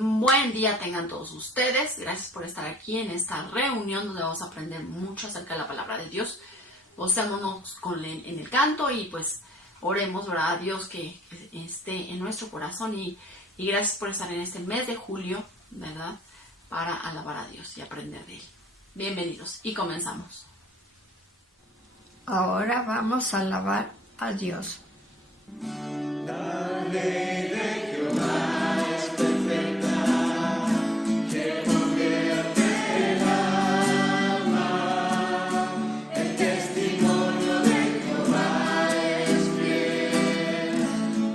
Buen día tengan todos ustedes. Gracias por estar aquí en esta reunión donde vamos a aprender mucho acerca de la palabra de Dios. Gocémonos en el canto y pues oremos, ¿verdad? A Dios que esté en nuestro corazón y gracias por estar en este mes de julio, ¿verdad? Para alabar a Dios y aprender de Él. Bienvenidos y comenzamos. Ahora vamos a alabar a Dios. La ley de Jehová es perfecta, que convierte el alma. El testimonio de Jehová es fiel,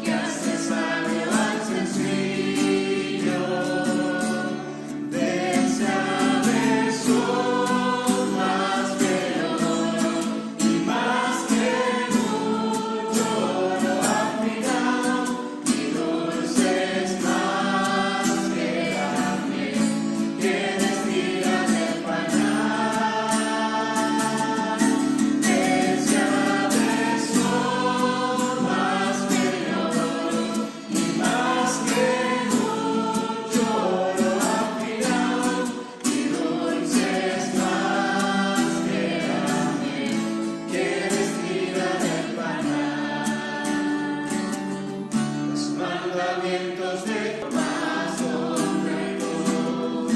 que hace sabio al sencillo. Deseables son más que el oro y más que mucho oro afinado, y dulces más que la miel que destila del panal. Deseables son más que el oro y más que mucho oro afinado, y dulces más que la miel que destila del panal. Los mandamientos de Jehová son rectos,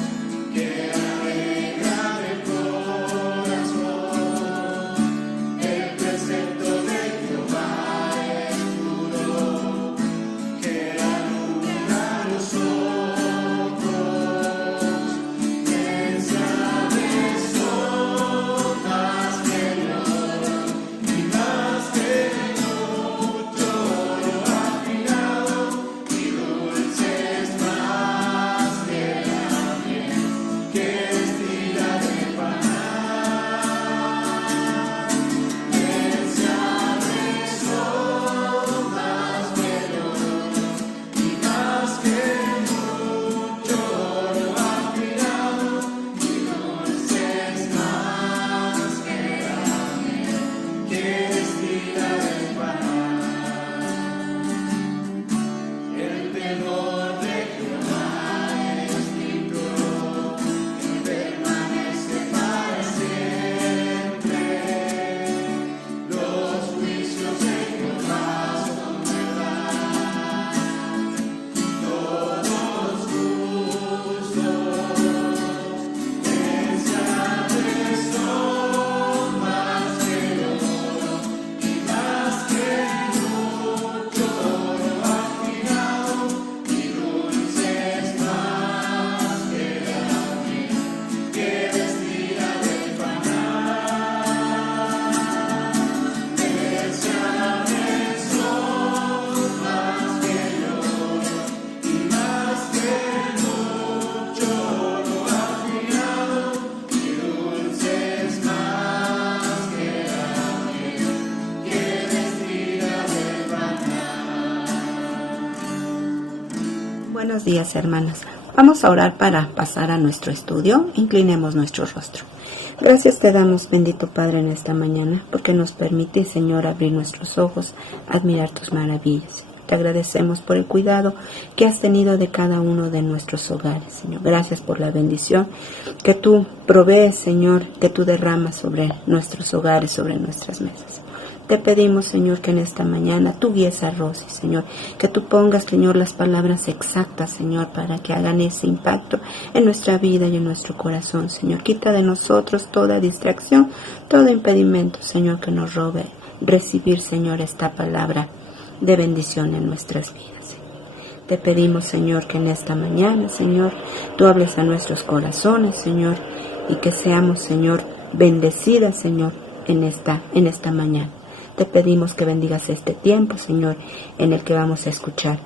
que alegran el corazón. El precepto de Jehová es puro, que alumbra los ojos. Deseables son más que el oro y más que mucho oro afinado, y dulces más que la miel que destila del panal. Deseables son más que el oro y más que mucho oro afinado, y dulces más que la miel que destila del panal. El temor de Jehová es limpio, que permanece para siempre. Los juicios de Jehová son verdad, todos justos. Deseables son más que el oro y más que mucho oro afinado, y dulces más que la miel que destila del panal. Deseables son más que el oro y más que mucho oro afinado, y dulces más que la miel que destila del panal. Buenos días, hermanas. Vamos a orar para pasar a nuestro estudio. Inclinemos nuestro rostro. Gracias te damos, bendito Padre, en esta mañana, porque nos permite, Señor, abrir nuestros ojos, admirar tus maravillas. Te agradecemos por el cuidado que has tenido de cada uno de nuestros hogares, Señor. Gracias por la bendición que tú provees, Señor, que tú derramas sobre nuestros hogares, sobre nuestras mesas. Te pedimos, Señor, que en esta mañana tú guíes a Rosy, Señor, que tú pongas, Señor, las palabras exactas, Señor, para que hagan ese impacto en nuestra vida y en nuestro corazón, Señor. Quita de nosotros toda distracción, todo impedimento, Señor, que nos robe recibir, Señor, esta palabra de bendición en nuestras vidas, Señor. Te pedimos, Señor, que en esta mañana, Señor, tú hables a nuestros corazones, Señor, y que seamos, Señor, bendecidas, Señor, en esta mañana. Te pedimos que bendigas este tiempo, Señor, en el que vamos a escuchar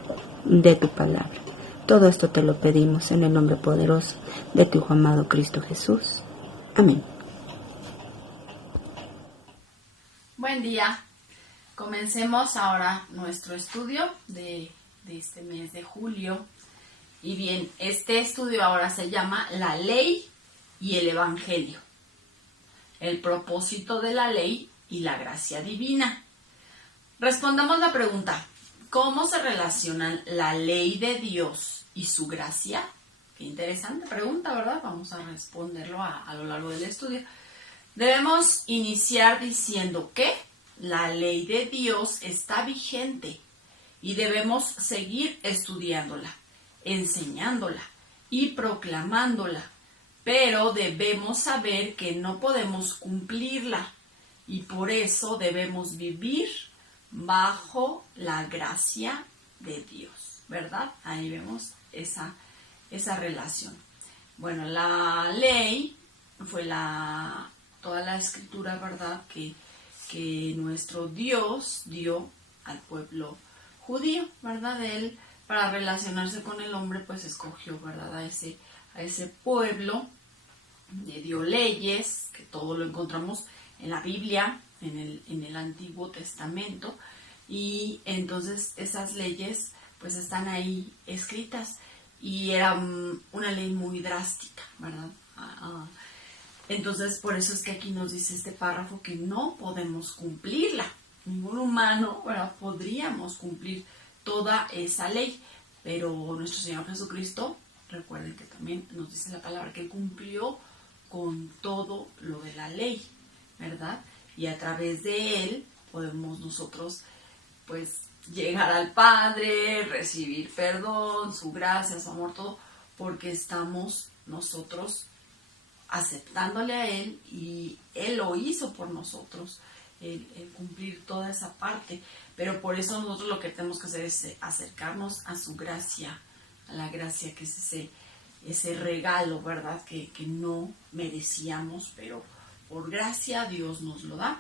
de tu palabra. Todo esto te lo pedimos en el nombre poderoso de tu Hijo amado Cristo Jesús. Amén. Buen día. Comencemos ahora nuestro estudio de este mes de julio. Y bien, este estudio ahora se llama La Ley y el Evangelio. El propósito de la ley y la gracia divina. Respondamos la pregunta: ¿cómo se relacionan la ley de Dios y su gracia? Qué interesante pregunta, ¿verdad? Vamos a responderlo a lo largo del estudio. Debemos iniciar diciendo que la ley de Dios está vigente y debemos seguir estudiándola, enseñándola y proclamándola, pero debemos saber que no podemos cumplirla y por eso debemos vivir bajo la gracia de Dios, ¿verdad? Ahí vemos esa relación. Bueno, la ley fue toda la escritura, ¿verdad? Que nuestro Dios dio al pueblo judío, ¿verdad? Él, para relacionarse con el hombre, pues escogió, ¿verdad? A ese pueblo, le dio leyes, que todo lo encontramos en la Biblia, en el Antiguo Testamento, y entonces esas leyes pues están ahí escritas, y era una ley muy drástica, ¿verdad? Entonces, por eso es que aquí nos dice este párrafo que no podemos cumplirla. Ningún humano, ¿verdad?, podríamos cumplir toda esa ley. Pero nuestro Señor Jesucristo, recuerden que también nos dice la palabra que Él cumplió con todo lo de la ley, ¿verdad? Y a través de Él podemos nosotros, pues, llegar al Padre, recibir perdón, su gracia, su amor, todo, porque estamos nosotros aceptándole a Él y Él lo hizo por nosotros, el cumplir toda esa parte. Pero por eso nosotros lo que tenemos que hacer es acercarnos a su gracia, a la gracia que es ese regalo, ¿verdad? Que no merecíamos, pero por gracia Dios nos lo da.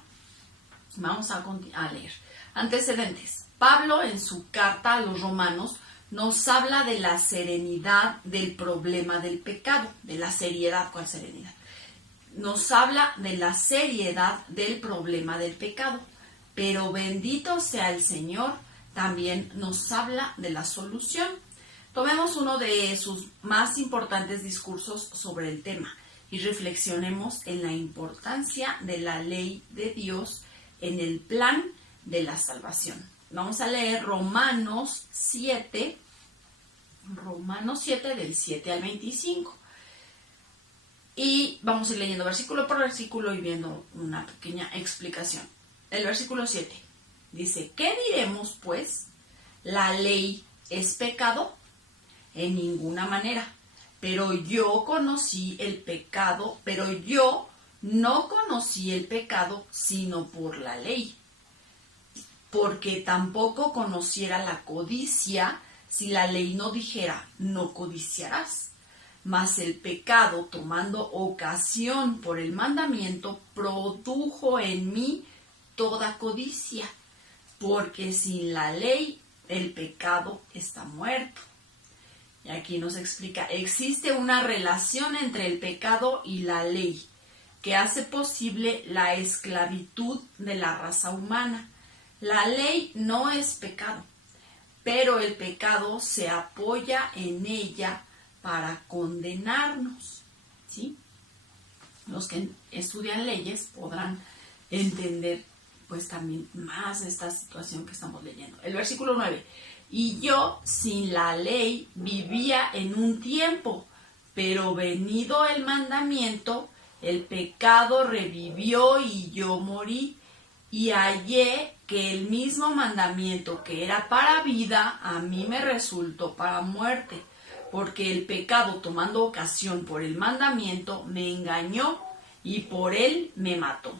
Vamos a leer. Antecedentes. Pablo, en su carta a los romanos, nos habla de la serenidad del problema del pecado, de la seriedad. ¿Cuál serenidad? Nos habla de la seriedad del problema del pecado, pero bendito sea el Señor, también nos habla de la solución. Tomemos uno de sus más importantes discursos sobre el tema y reflexionemos en la importancia de la ley de Dios en el plan de la salvación. Vamos a leer Romanos 7 del 7 al 25. Y vamos a ir leyendo versículo por versículo y viendo una pequeña explicación. El versículo 7 dice, ¿qué diremos pues? ¿La ley es pecado? En ninguna manera. Pero yo no conocí el pecado sino por la ley. Porque tampoco conociera la codicia si la ley no dijera, no codiciarás. Mas el pecado, tomando ocasión por el mandamiento, produjo en mí toda codicia. Porque sin la ley el pecado está muerto. Y aquí nos explica, existe una relación entre el pecado y la ley, que hace posible la esclavitud de la raza humana. La ley no es pecado, pero el pecado se apoya en ella para condenarnos, ¿sí? Los que estudian leyes podrán entender pues también más esta situación que estamos leyendo. El versículo 9. Y yo sin la ley vivía en un tiempo, pero venido el mandamiento, el pecado revivió y yo morí. Y hallé que el mismo mandamiento que era para vida, a mí me resultó para muerte, porque el pecado, tomando ocasión por el mandamiento, me engañó y por él me mató.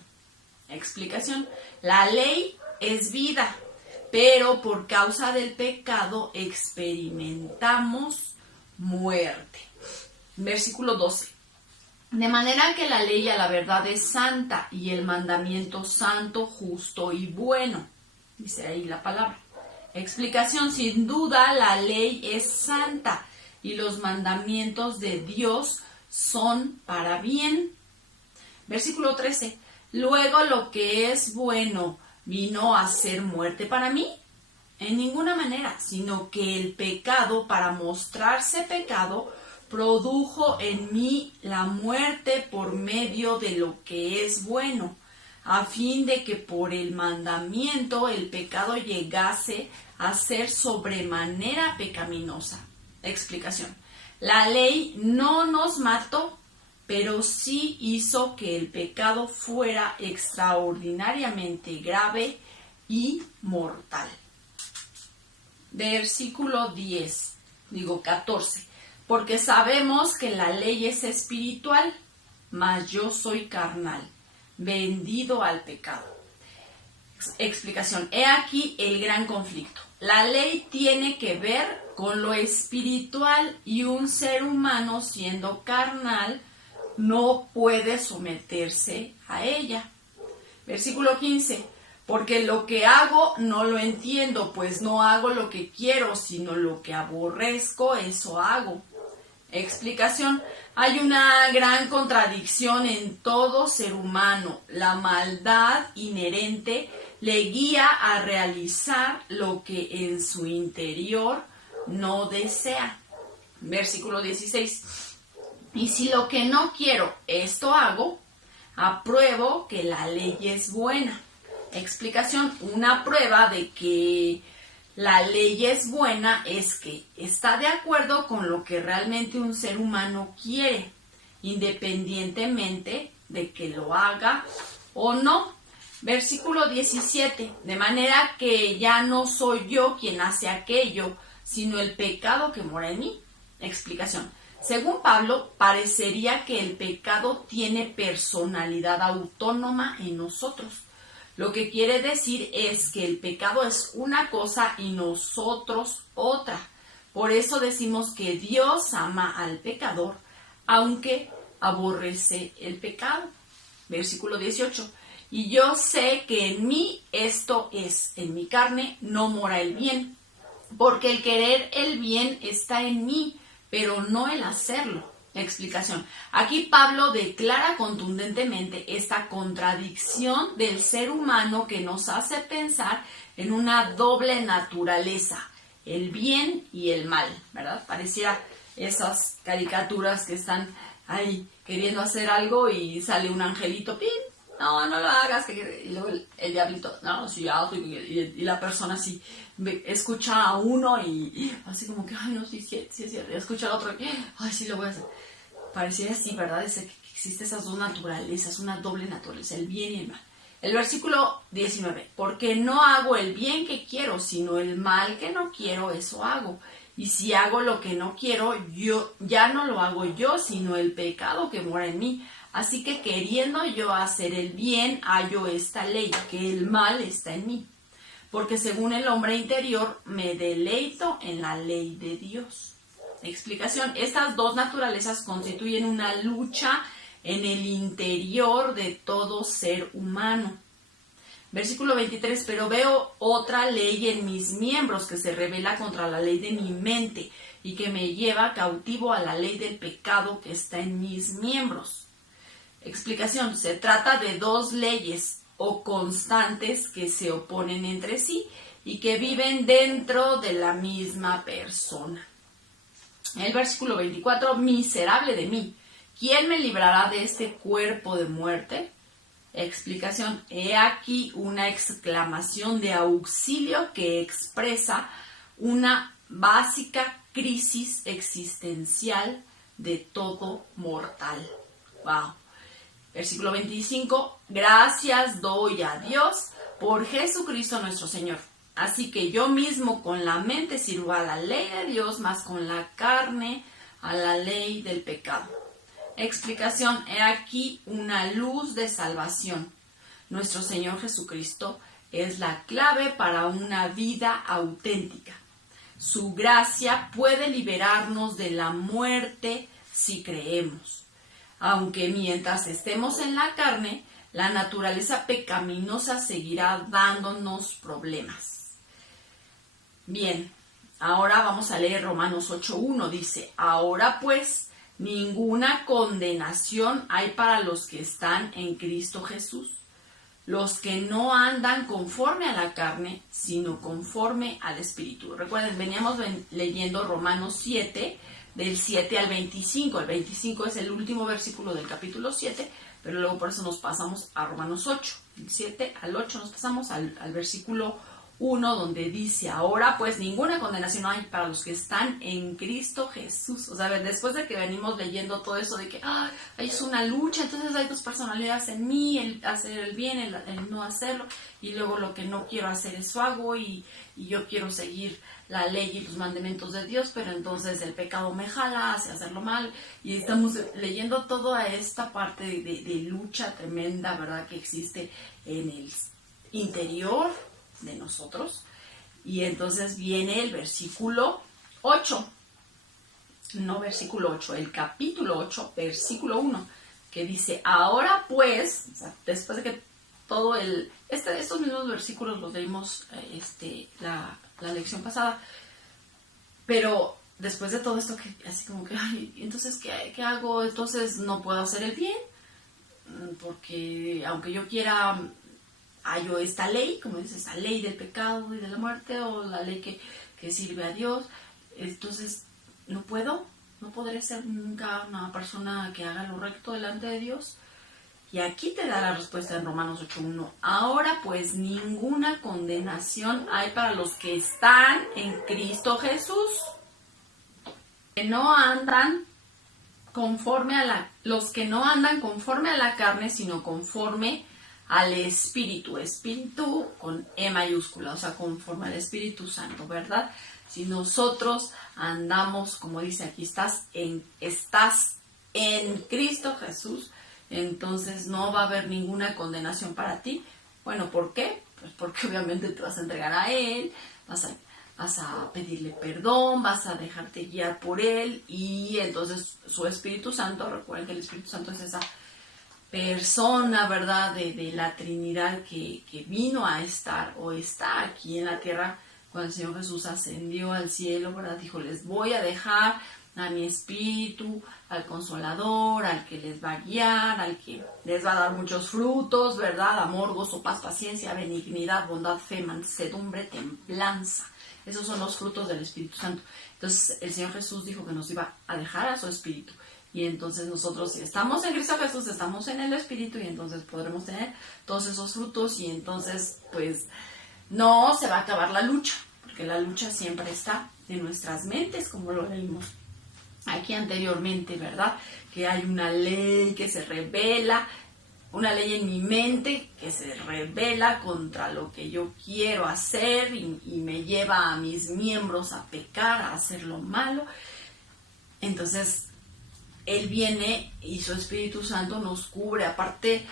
Explicación. La ley es vida, pero por causa del pecado experimentamos muerte. Versículo 12. De manera que la ley a la verdad es santa y el mandamiento santo, justo y bueno. Dice ahí la palabra. Explicación. Sin duda la ley es santa y los mandamientos de Dios son para bien. Versículo 13. Luego lo que es bueno vino a ser muerte para mí. En ninguna manera, sino que el pecado, para mostrarse pecado, produjo en mí la muerte por medio de lo que es bueno, a fin de que por el mandamiento el pecado llegase a ser sobremanera pecaminosa. Explicación. La ley no nos mató, pero sí hizo que el pecado fuera extraordinariamente grave y mortal. Versículo 14. Porque sabemos que la ley es espiritual, mas yo soy carnal, vendido al pecado. Explicación. He aquí el gran conflicto. La ley tiene que ver con lo espiritual y un ser humano siendo carnal no puede someterse a ella. Versículo 15. Porque lo que hago no lo entiendo, pues no hago lo que quiero, sino lo que aborrezco, eso hago. Explicación. Hay una gran contradicción en todo ser humano. La maldad inherente le guía a realizar lo que en su interior no desea. Versículo 16. Y si lo que no quiero, esto hago, apruebo que la ley es buena. Explicación. Una prueba de que la ley es buena es que está de acuerdo con lo que realmente un ser humano quiere, independientemente de que lo haga o no. Versículo 17. De manera que ya no soy yo quien hace aquello, sino el pecado que mora en mí. Explicación. Según Pablo, parecería que el pecado tiene personalidad autónoma en nosotros. Lo que quiere decir es que el pecado es una cosa y nosotros otra. Por eso decimos que Dios ama al pecador, aunque aborrece el pecado. Versículo 18. Y yo sé que en mí, esto es, en mi carne, no mora el bien, porque el querer el bien está en mí, pero no el hacerlo. Explicación. Aquí Pablo declara contundentemente esta contradicción del ser humano que nos hace pensar en una doble naturaleza, el bien y el mal, ¿verdad? Pareciera esas caricaturas que están ahí queriendo hacer algo y sale un angelito, ¡pin! No, no lo hagas, y luego el diablito, no, sí, y la persona así escucha a uno y así como que, ay, no, sí, sí, sí, y escucha al otro, ay, sí, lo voy a hacer. Pareciera así, ¿verdad? Es que existen esas dos naturalezas, una doble naturaleza, el bien y el mal. El versículo 19, porque no hago el bien que quiero, sino el mal que no quiero, eso hago. Y si hago lo que no quiero, yo ya no lo hago yo, sino el pecado que mora en mí. Así que queriendo yo hacer el bien, hallo esta ley, que el mal está en mí. Porque según el hombre interior, me deleito en la ley de Dios. Explicación. Estas dos naturalezas constituyen una lucha en el interior de todo ser humano. Versículo 23. Pero veo otra ley en mis miembros que se revela contra la ley de mi mente y que me lleva cautivo a la ley del pecado que está en mis miembros. Explicación. Se trata de dos leyes o constantes que se oponen entre sí y que viven dentro de la misma persona. El versículo 24, miserable de mí, ¿quién me librará de este cuerpo de muerte? Explicación, he aquí una exclamación de auxilio que expresa una básica crisis existencial de todo mortal. Wow. Versículo 25, gracias doy a Dios por Jesucristo nuestro Señor. Así que yo mismo con la mente sirvo a la ley de Dios, más con la carne a la ley del pecado. Explicación, he aquí una luz de salvación. Nuestro Señor Jesucristo es la clave para una vida auténtica. Su gracia puede liberarnos de la muerte si creemos. Aunque mientras estemos en la carne, la naturaleza pecaminosa seguirá dándonos problemas. Bien, ahora vamos a leer Romanos 8:1. Dice, ahora pues, ninguna condenación hay para los que están en Cristo Jesús, los que no andan conforme a la carne, sino conforme al Espíritu. Recuerden, veníamos leyendo Romanos 7, del 7 al 25. El 25 es el último versículo del capítulo 7, pero luego por eso nos pasamos a Romanos 8. Del 7 al 8 nos pasamos al versículo 1, donde dice, ahora pues ninguna condenación hay para los que están en Cristo Jesús. O sea, después de que venimos leyendo todo eso de que es una lucha, entonces hay dos personalidades en mí, el hacer el bien, el no hacerlo, y luego lo que no quiero hacer eso hago, y yo quiero seguir la ley y los mandamientos de Dios, pero entonces el pecado me jala hacia hacerlo mal, y estamos leyendo toda esta parte de lucha tremenda, ¿verdad?, que existe en el interior de nosotros. Y entonces viene el versículo 8, no versículo 8, el capítulo 8, versículo 1, que dice, ahora pues, o sea, después de que todo estos mismos versículos los leímos la lección pasada, pero después de todo esto, que así como que, entonces, ¿qué hago? Entonces no puedo hacer el bien, porque aunque yo quiera, hallo esta ley, como dice, esta ley del pecado y de la muerte, o la ley que sirve a Dios, entonces no podré ser nunca una persona que haga lo recto delante de Dios. Y aquí te da la respuesta en Romanos 8:1. Ahora pues ninguna condenación hay para los que están en Cristo Jesús, que no andan los que no andan conforme a la carne, sino conforme al Espíritu. Espíritu con E mayúscula, o sea, conforme al Espíritu Santo, ¿verdad? Si nosotros andamos, como dice aquí, estás en Cristo Jesús, entonces no va a haber ninguna condenación para ti. Bueno, ¿por qué? Pues porque obviamente te vas a entregar a Él, vas a pedirle perdón, vas a dejarte guiar por Él, y entonces su Espíritu Santo, recuerden que el Espíritu Santo es esa persona, ¿verdad?, de la Trinidad que vino a estar o está aquí en la tierra cuando el Señor Jesús ascendió al cielo, ¿verdad? Dijo, les voy a dejar a mi Espíritu, al Consolador, al que les va a guiar, al que les va a dar muchos frutos, ¿verdad? Amor, gozo, paz, paciencia, benignidad, bondad, fe, mansedumbre, templanza. Esos son los frutos del Espíritu Santo. Entonces el Señor Jesús dijo que nos iba a dejar a su Espíritu. Y entonces nosotros, si estamos en Cristo Jesús, estamos en el Espíritu, y entonces podremos tener todos esos frutos, y entonces pues no se va a acabar la lucha, porque la lucha siempre está en nuestras mentes, como lo leímos aquí anteriormente, ¿verdad? Que hay una ley que se revela, una ley en mi mente que se revela contra lo que yo quiero hacer, y me lleva a mis miembros a pecar, a hacer lo malo. Entonces Él viene y su Espíritu Santo nos cubre. Aparte,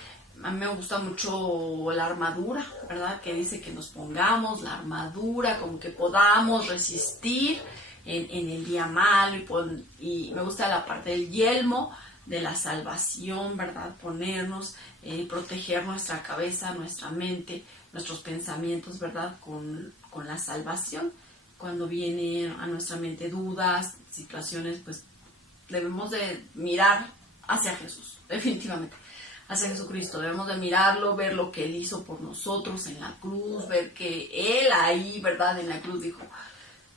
a mí me gusta mucho la armadura, ¿verdad? Que dice que nos pongamos la armadura, como que podamos resistir en el día malo, y me gusta la parte del yelmo de la salvación, ¿verdad? Ponernos, proteger nuestra cabeza, nuestra mente, nuestros pensamientos, ¿verdad? Con la salvación. Cuando viene a nuestra mente dudas, situaciones, pues debemos de mirar hacia Jesús, definitivamente, hacia Jesucristo. Debemos de mirarlo, ver lo que Él hizo por nosotros en la cruz, ver que Él ahí, ¿verdad?, en la cruz dijo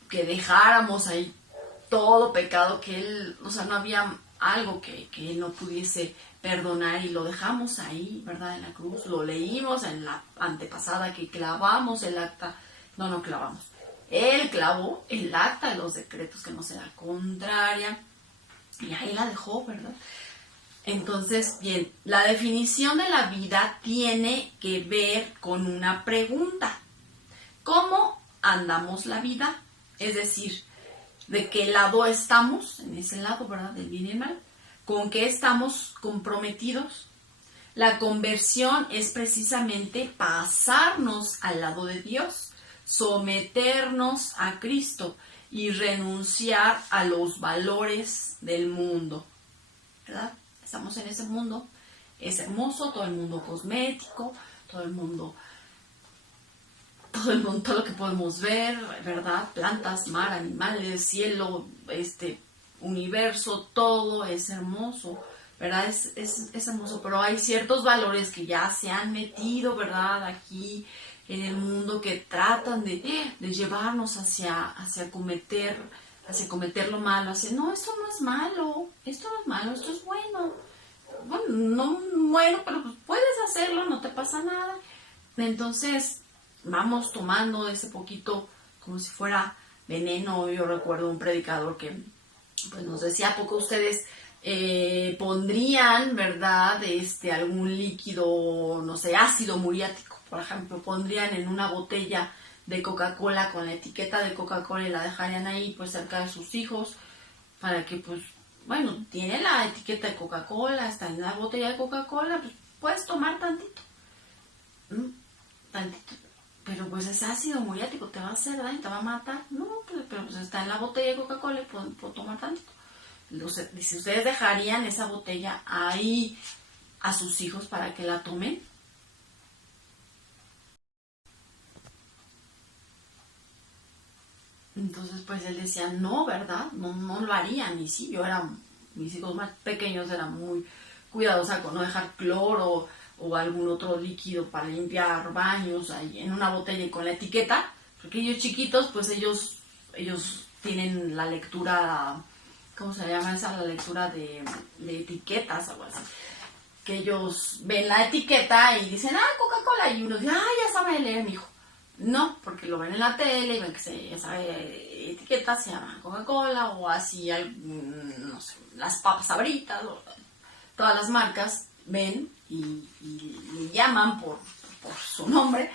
que dejáramos ahí todo pecado, que Él, o sea, no había algo que Él no pudiese perdonar, y lo dejamos ahí, ¿verdad?, en la cruz. Lo leímos en la antepasada, que clavamos el acta, no clavamos, Él clavó el acta de los decretos que nos era contraria, y ahí la dejó, ¿verdad? Entonces, bien, la definición de la vida tiene que ver con una pregunta. ¿Cómo andamos la vida? Es decir, ¿de qué lado estamos? En ese lado, ¿verdad?, del bien y el mal. ¿Con qué estamos comprometidos? La conversión es precisamente pasarnos al lado de Dios, someternos a Cristo y renunciar a los valores del mundo, ¿verdad? Estamos en ese mundo, es hermoso, todo el mundo cosmético, todo lo que podemos ver, ¿verdad? Plantas, mar, animales, cielo, universo, todo es hermoso, ¿verdad? Es hermoso, pero hay ciertos valores que ya se han metido, ¿verdad?, aquí en el mundo, que tratan de llevarnos hacia cometer lo malo, no, esto no es malo, esto es bueno. Bueno, no bueno, pero pues puedes hacerlo, no te pasa nada. Entonces, vamos tomando ese poquito como si fuera veneno. Yo recuerdo un predicador que pues nos decía, ¿a poco ustedes pondrían, verdad, algún líquido, no sé, ácido muriático, por ejemplo, pondrían en una botella de Coca-Cola con la etiqueta de Coca-Cola y la dejarían ahí pues cerca de sus hijos para que pues, bueno, tiene la etiqueta de Coca-Cola, está en la botella de Coca-Cola, pues puedes tomar tantito, tantito, pero pues ese ácido muriático te va a hacer daño, te va a matar, no, pero pues está en la botella de Coca-Cola y puedo tomar tantito. Si ustedes dejarían esa botella ahí a sus hijos para que la tomen, entonces pues él decía, no, ¿verdad? No lo harían. Y sí, mis hijos más pequeños eran muy cuidadosos con no dejar cloro o algún otro líquido para limpiar baños ahí en una botella y con la etiqueta, porque ellos chiquitos, pues ellos tienen la lectura, ¿cómo se llama esa? La lectura de etiquetas, algo así. Que ellos ven la etiqueta y dicen, Coca-Cola, y uno dice, ya sabe leer, mijo. No, porque lo ven en la tele y ven que esa etiqueta se llama Coca-Cola o así, no sé, las papas Sabritas, o todas las marcas ven y le llaman por su nombre,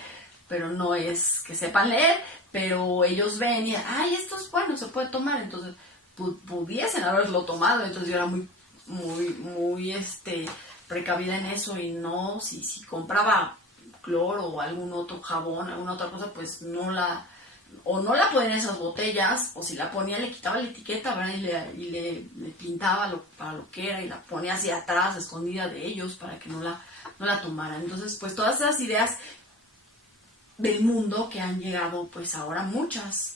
pero no es que sepan leer, pero ellos ven y, esto es bueno, se puede tomar, entonces pudiesen haberlo tomado. Entonces yo era muy precavida en eso y no, si compraba cloro o algún otro jabón, alguna otra cosa, pues no la ponía en esas botellas, o si la ponía le quitaba la etiqueta, ¿verdad? Y le pintaba para lo que era y la ponía hacia atrás, escondida de ellos, para que no la tomaran. Entonces, pues todas esas ideas del mundo que han llegado, pues ahora muchas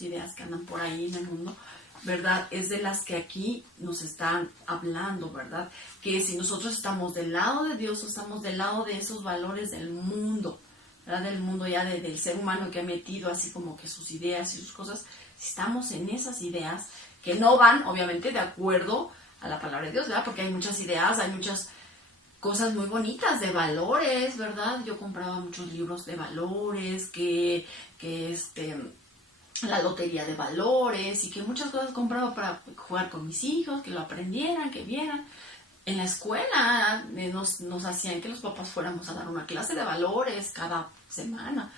ideas que andan por ahí en el mundo, ¿verdad? Es de las que aquí nos están hablando, ¿verdad? Que si nosotros estamos del lado de Dios o estamos del lado de esos valores del mundo, ¿verdad? Del mundo ya del ser humano que ha metido así como que sus ideas y sus cosas, si estamos en esas ideas que no van, obviamente, de acuerdo a la palabra de Dios, ¿verdad? Porque hay muchas ideas, hay muchas cosas muy bonitas de valores, ¿verdad? Yo compraba muchos libros de valores, que la lotería de valores y que muchas cosas compraba para jugar con mis hijos, que lo aprendieran, que vieran. En la escuela nos hacían que los papás fuéramos a dar una clase de valores cada semana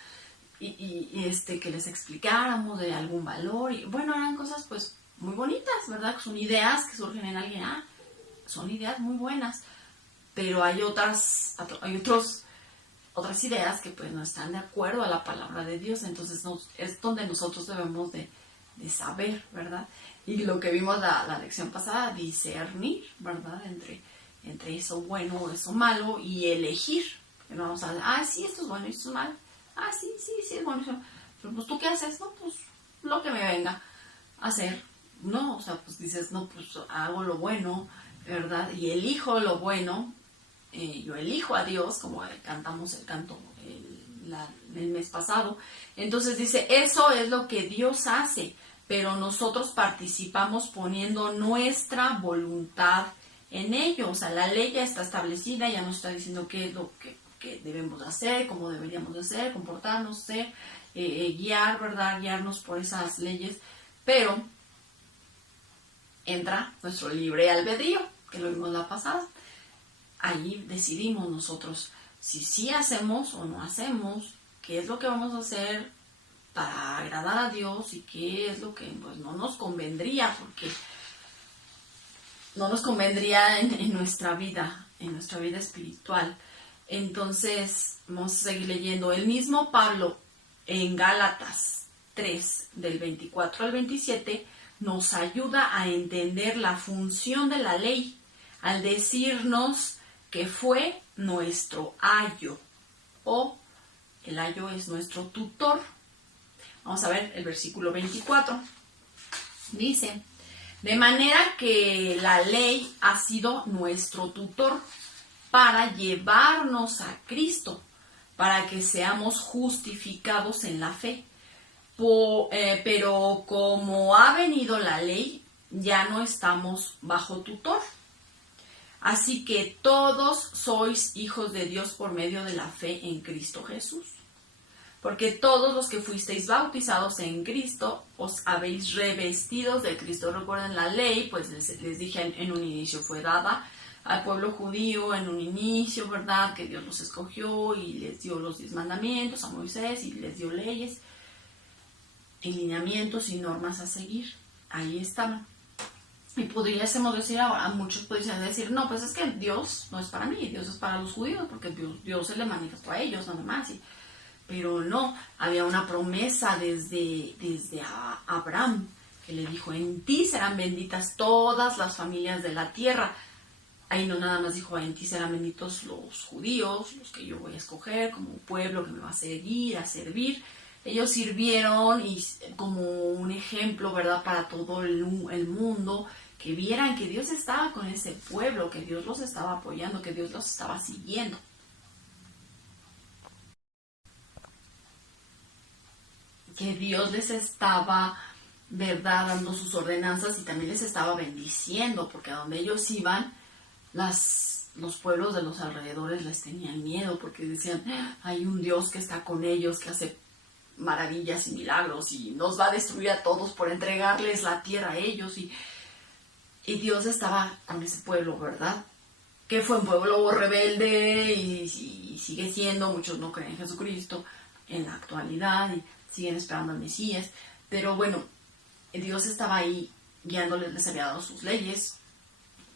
y que les explicáramos de algún valor. Y bueno, eran cosas pues muy bonitas, ¿verdad? Son ideas que surgen en alguien, son ideas muy buenas, pero hay otras ideas que pues no están de acuerdo a la palabra de Dios. Entonces es donde nosotros debemos de saber, ¿verdad? Y lo que vimos la lección pasada, discernir, ¿verdad? Entre eso bueno o eso malo y elegir. No vamos a decir, sí, esto es bueno y esto es malo. Sí, es bueno. Pero pues ¿tú qué haces? No, pues lo que me venga a hacer. No, o sea, pues dices, no, pues hago lo bueno, ¿verdad? Y elijo lo bueno. Yo elijo a Dios, como cantamos el canto el mes pasado. Entonces dice, eso es lo que Dios hace, pero nosotros participamos poniendo nuestra voluntad en ello. O sea, la ley ya está establecida, ya nos está diciendo qué es lo que debemos hacer, cómo deberíamos de ser, comportarnos, ser, guiar, ¿verdad? Guiarnos por esas leyes, pero entra nuestro libre albedrío, que lo vimos la pasada. Ahí decidimos nosotros si sí hacemos o no hacemos, qué es lo que vamos a hacer para agradar a Dios y qué es lo que pues no nos convendría, porque no nos convendría en nuestra vida espiritual. Entonces vamos a seguir leyendo. El mismo Pablo en Gálatas 3 del 24 al 27 nos ayuda a entender la función de la ley al decirnos que fue nuestro ayo, o el ayo es nuestro tutor. Vamos a ver el versículo 24. Dice, de manera que la ley ha sido nuestro tutor para llevarnos a Cristo, para que seamos justificados en la fe. Pero como ha venido la ley, ya no estamos bajo tutor. Así que todos sois hijos de Dios por medio de la fe en Cristo Jesús. porque todos los que fuisteis bautizados en Cristo os habéis revestidos de Cristo. Recuerden la ley, pues les dije en un inicio, fue dada al pueblo judío en un inicio, ¿verdad? Que Dios los escogió y les dio los 10 mandamientos a Moisés y les dio leyes y lineamientos y normas a seguir. Ahí estaban. Y pudiésemos decir ahora, muchos pudiesen decir, no, pues es que Dios no es para mí, Dios es para los judíos, porque Dios se le manifestó a ellos, nada más. Pero no, había una promesa desde Abraham, que le dijo, en ti serán benditas todas las familias de la tierra. Ahí no nada más dijo, en ti serán benditos los judíos, los que yo voy a escoger como un pueblo que me va a seguir, a servir. Ellos sirvieron y como un ejemplo, ¿verdad?, para todo el mundo, que vieran que Dios estaba con ese pueblo, que Dios los estaba apoyando, que Dios los estaba siguiendo. Que Dios les estaba, ¿verdad?, dando sus ordenanzas y también les estaba bendiciendo, porque a donde ellos iban, los pueblos de los alrededores les tenían miedo, porque decían, hay un Dios que está con ellos, que hace maravillas y milagros y nos va a destruir a todos por entregarles la tierra a ellos. Y Dios estaba con ese pueblo, ¿verdad? Que fue un pueblo rebelde y sigue siendo, muchos no creen en Jesucristo en la actualidad y siguen esperando al Mesías, pero bueno, Dios estaba ahí guiándoles, les había dado sus leyes,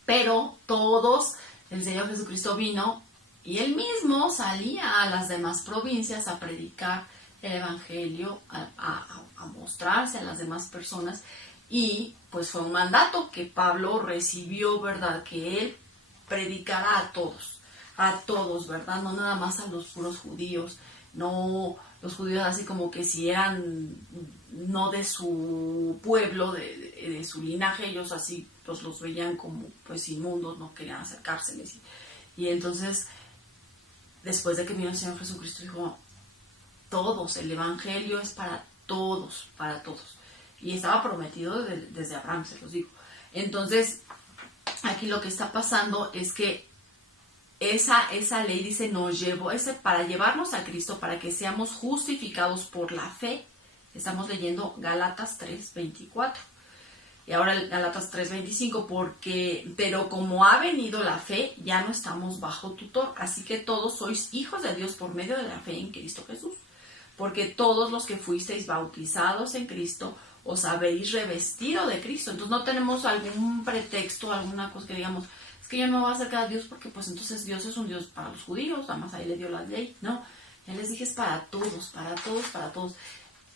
pero todos, el Señor Jesucristo vino y Él mismo salía a las demás provincias a predicar el Evangelio, a mostrarse a las demás personas, y pues fue un mandato que Pablo recibió, ¿verdad?, que él predicara a todos, ¿verdad?, no nada más a los puros judíos, no los judíos así como que si eran no de su pueblo, de su linaje, ellos así pues los veían como pues inmundos, no querían acercárseles. Y entonces, después de que vino el Señor Jesucristo, dijo, todos, el Evangelio es para todos, y estaba prometido desde Abraham, se los digo. Entonces, aquí lo que está pasando es que esa ley dice, nos llevó, para llevarnos a Cristo, para que seamos justificados por la fe. Estamos leyendo Gálatas 3:24. Y ahora Gálatas 3:25, pero como ha venido la fe, ya no estamos bajo tutor. Así que todos sois hijos de Dios por medio de la fe en Cristo Jesús. Porque todos los que fuisteis bautizados en Cristo, os habéis revestido de Cristo. Entonces no tenemos algún pretexto, alguna cosa que digamos, es que yo no me voy a acercar a Dios porque pues entonces Dios es un Dios para los judíos, además ahí le dio la ley. No, ya les dije, es para todos.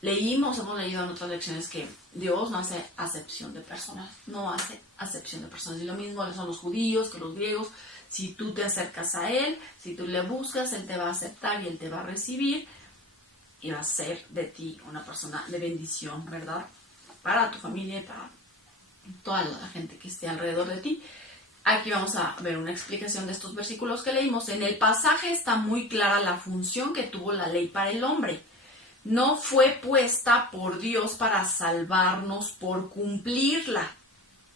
Hemos leído en otras lecciones que Dios no hace acepción de personas, Y lo mismo son los judíos que los griegos. Si tú te acercas a Él, si tú le buscas, Él te va a aceptar y Él te va a recibir y va a ser de ti una persona de bendición, ¿verdad?, para tu familia y para toda la gente que esté alrededor de ti. Aquí vamos a ver una explicación de estos versículos que leímos. En el pasaje está muy clara la función que tuvo la ley para el hombre. No fue puesta por Dios para salvarnos por cumplirla,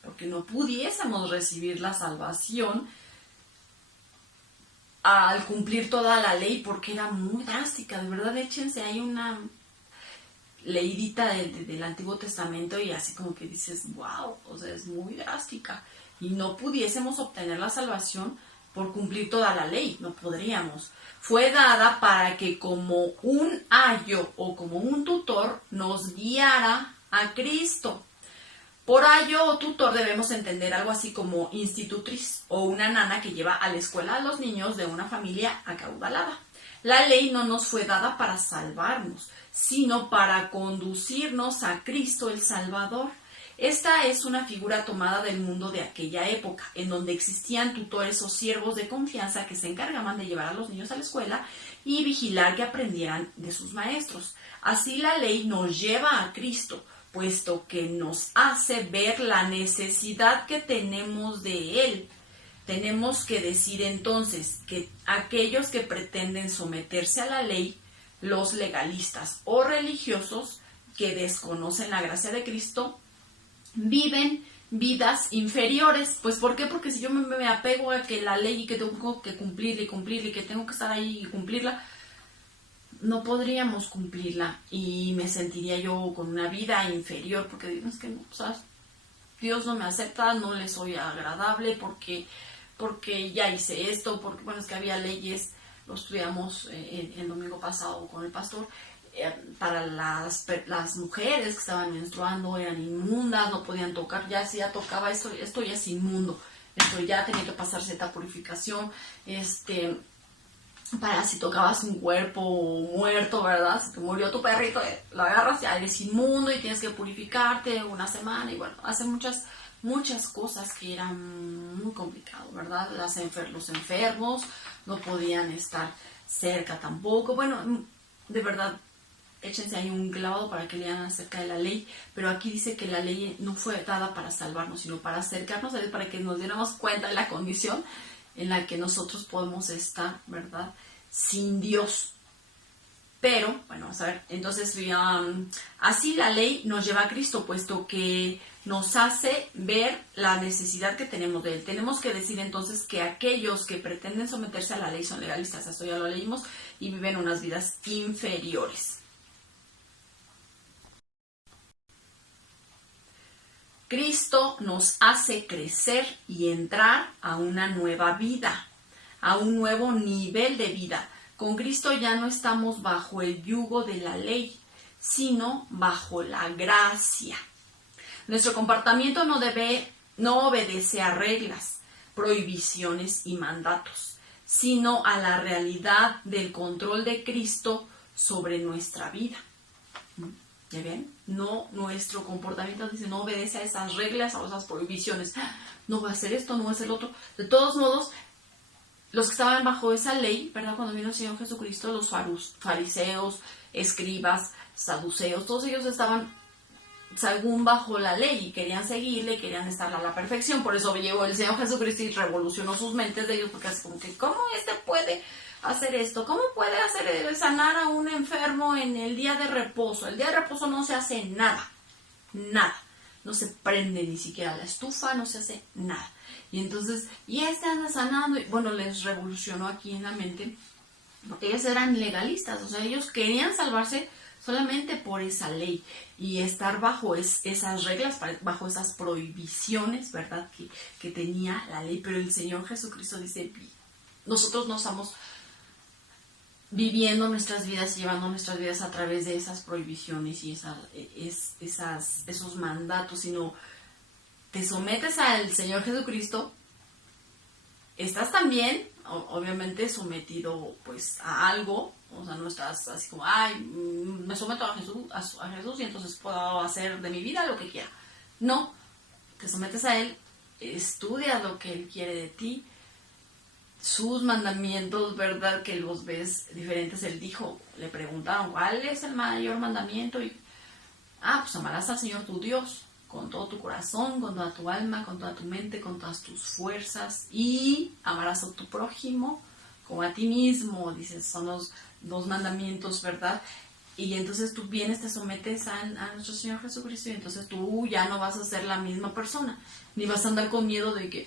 porque no pudiésemos recibir la salvación al cumplir toda la ley, porque era muy drástica. De verdad, échense, hay una leidita del Antiguo Testamento y así como que dices, wow, o sea, es muy drástica. Y no pudiésemos obtener la salvación por cumplir toda la ley, no podríamos. Fue dada para que como un ayo o como un tutor nos guiara a Cristo. Por ayo o tutor debemos entender algo así como institutriz o una nana que lleva a la escuela a los niños de una familia acaudalada. La ley no nos fue dada para salvarnos, sino para conducirnos a Cristo el Salvador. Esta es una figura tomada del mundo de aquella época, en donde existían tutores o siervos de confianza que se encargaban de llevar a los niños a la escuela y vigilar que aprendieran de sus maestros. Así la ley nos lleva a Cristo, puesto que nos hace ver la necesidad que tenemos de Él. Tenemos que decir entonces que aquellos que pretenden someterse a la ley, los legalistas o religiosos que desconocen la gracia de Cristo, viven vidas inferiores. Pues ¿por qué? Porque si yo me apego a que la ley y que tengo que cumplirla y que tengo que estar ahí y cumplirla, no podríamos cumplirla y me sentiría yo con una vida inferior porque digo, es que no, o sea, Dios no me acepta, no le soy agradable porque ya hice esto, porque bueno, es que había leyes, lo estudiamos el domingo pasado con el pastor, para las mujeres que estaban menstruando, eran inmundas, no podían tocar, ya si ya tocaba esto ya es inmundo, esto ya tenía que pasar cierta purificación, para si tocabas un cuerpo muerto, ¿verdad? Si te murió tu perrito, lo agarras, ya eres inmundo y tienes que purificarte una semana y bueno, hace muchas cosas que eran muy complicado, ¿verdad? Los enfermos no podían estar cerca tampoco. Bueno, de verdad, échense ahí un clavado para que lean acerca de la ley, pero aquí dice que la ley no fue dada para salvarnos, sino para acercarnos a Él, para que nos diéramos cuenta de la condición en la que nosotros podemos estar, ¿verdad? Sin Dios. Pero, bueno, vamos a ver, entonces así la ley nos lleva a Cristo, puesto que nos hace ver la necesidad que tenemos de Él. Tenemos que decir entonces que aquellos que pretenden someterse a la ley son legalistas, esto ya lo leímos, y viven unas vidas inferiores. Cristo nos hace crecer y entrar a una nueva vida, a un nuevo nivel de vida. Con Cristo ya no estamos bajo el yugo de la ley, sino bajo la gracia. Nuestro comportamiento no obedece a reglas, prohibiciones y mandatos, sino a la realidad del control de Cristo sobre nuestra vida. ¿Ya ven? No, nuestro comportamiento dice, no obedece a esas reglas, a esas prohibiciones. No voy a hacer esto, no voy a hacer lo otro. De todos modos, los que estaban bajo esa ley, ¿verdad? Cuando vino el Señor Jesucristo, los fariseos, escribas, saduceos, todos ellos estaban según bajo la ley y querían seguirle, querían estar a la perfección. Por eso llegó el Señor Jesucristo y revolucionó sus mentes de ellos, porque así como que, ¿cómo puede hacer esto? ¿Cómo puede sanar a un enfermo en el día de reposo? El día de reposo no se hace nada. No se prende ni siquiera la estufa, no se hace nada. Y entonces, anda sanando. Y bueno, les revolucionó aquí en la mente, porque ellos eran legalistas, o sea, ellos querían salvarse solamente por esa ley y estar bajo esas reglas, bajo esas prohibiciones, ¿verdad? Que tenía la ley. Pero el Señor Jesucristo dice, nosotros no estamos viviendo nuestras vidas y llevando nuestras vidas a través de esas prohibiciones y esos mandatos, sino te sometes al Señor Jesucristo, estás también, obviamente, sometido pues a algo, o sea, no estás así como, me someto a Jesús y entonces puedo hacer de mi vida lo que quiera. No, te sometes a Él, estudias lo que Él quiere de ti, sus mandamientos, ¿verdad? Que los ves diferentes. Él dijo, le preguntaron, ¿cuál es el mayor mandamiento? Y, pues amarás al Señor tu Dios con todo tu corazón, con toda tu alma, con toda tu mente, con todas tus fuerzas, y amarás a tu prójimo como a ti mismo. Dices, son los dos mandamientos, ¿verdad? Y entonces tú vienes, te sometes a nuestro Señor Jesucristo, y entonces tú ya no vas a ser la misma persona, ni vas a andar con miedo de que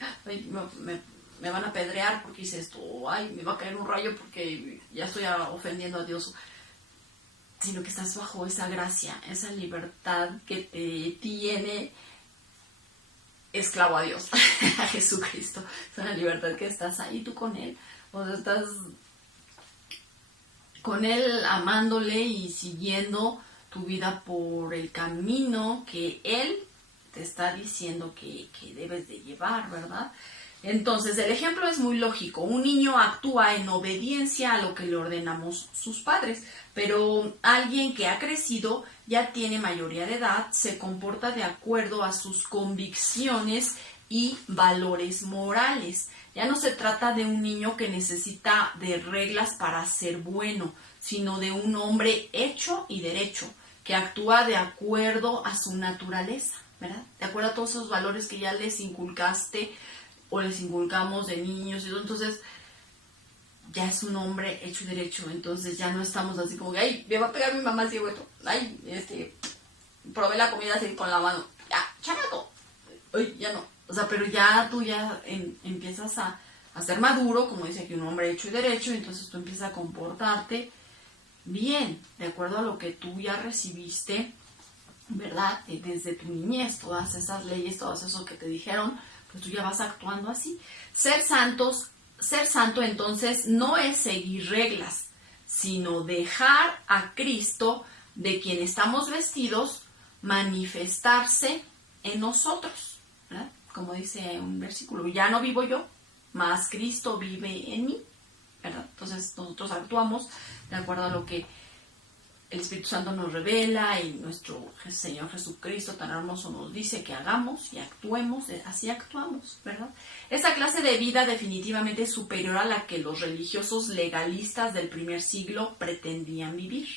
me van a apedrear porque hice esto, o me va a caer un rayo porque ya estoy ofendiendo a Dios, sino que estás bajo esa gracia, esa libertad que te tiene esclavo a Dios, a Jesucristo. Es una libertad que estás ahí tú con Él, o sea, estás con Él amándole y siguiendo tu vida por el camino que Él te está diciendo que debes de llevar, ¿verdad? Entonces, el ejemplo es muy lógico. Un niño actúa en obediencia a lo que le ordenamos sus padres, pero alguien que ha crecido, ya tiene mayoría de edad, se comporta de acuerdo a sus convicciones y valores morales. Ya no se trata de un niño que necesita de reglas para ser bueno, sino de un hombre hecho y derecho, que actúa de acuerdo a su naturaleza, ¿verdad? De acuerdo a todos esos valores que ya les inculcaste o les inculcamos de niños, y entonces ya es un hombre hecho y derecho. Entonces ya no estamos así como, me va a pegar mi mamá así, güey, probé la comida así con la mano, chamaco, ya no, o sea, pero ya tú empiezas a ser maduro, como dice aquí, un hombre hecho y derecho, y entonces tú empiezas a comportarte bien, de acuerdo a lo que tú ya recibiste, ¿verdad? Desde tu niñez, todas esas leyes, todo eso que te dijeron, pues tú ya vas actuando así. Ser santo entonces no es seguir reglas, sino dejar a Cristo, de quien estamos vestidos, manifestarse en nosotros, ¿verdad? Como dice un versículo, ya no vivo yo, mas Cristo vive en mí, ¿verdad? Entonces nosotros actuamos de acuerdo a lo que el Espíritu Santo nos revela y nuestro Señor Jesucristo tan hermoso nos dice que hagamos y actuemos, así actuamos, ¿verdad? Esa clase de vida definitivamente es superior a la que los religiosos legalistas del primer siglo pretendían vivir.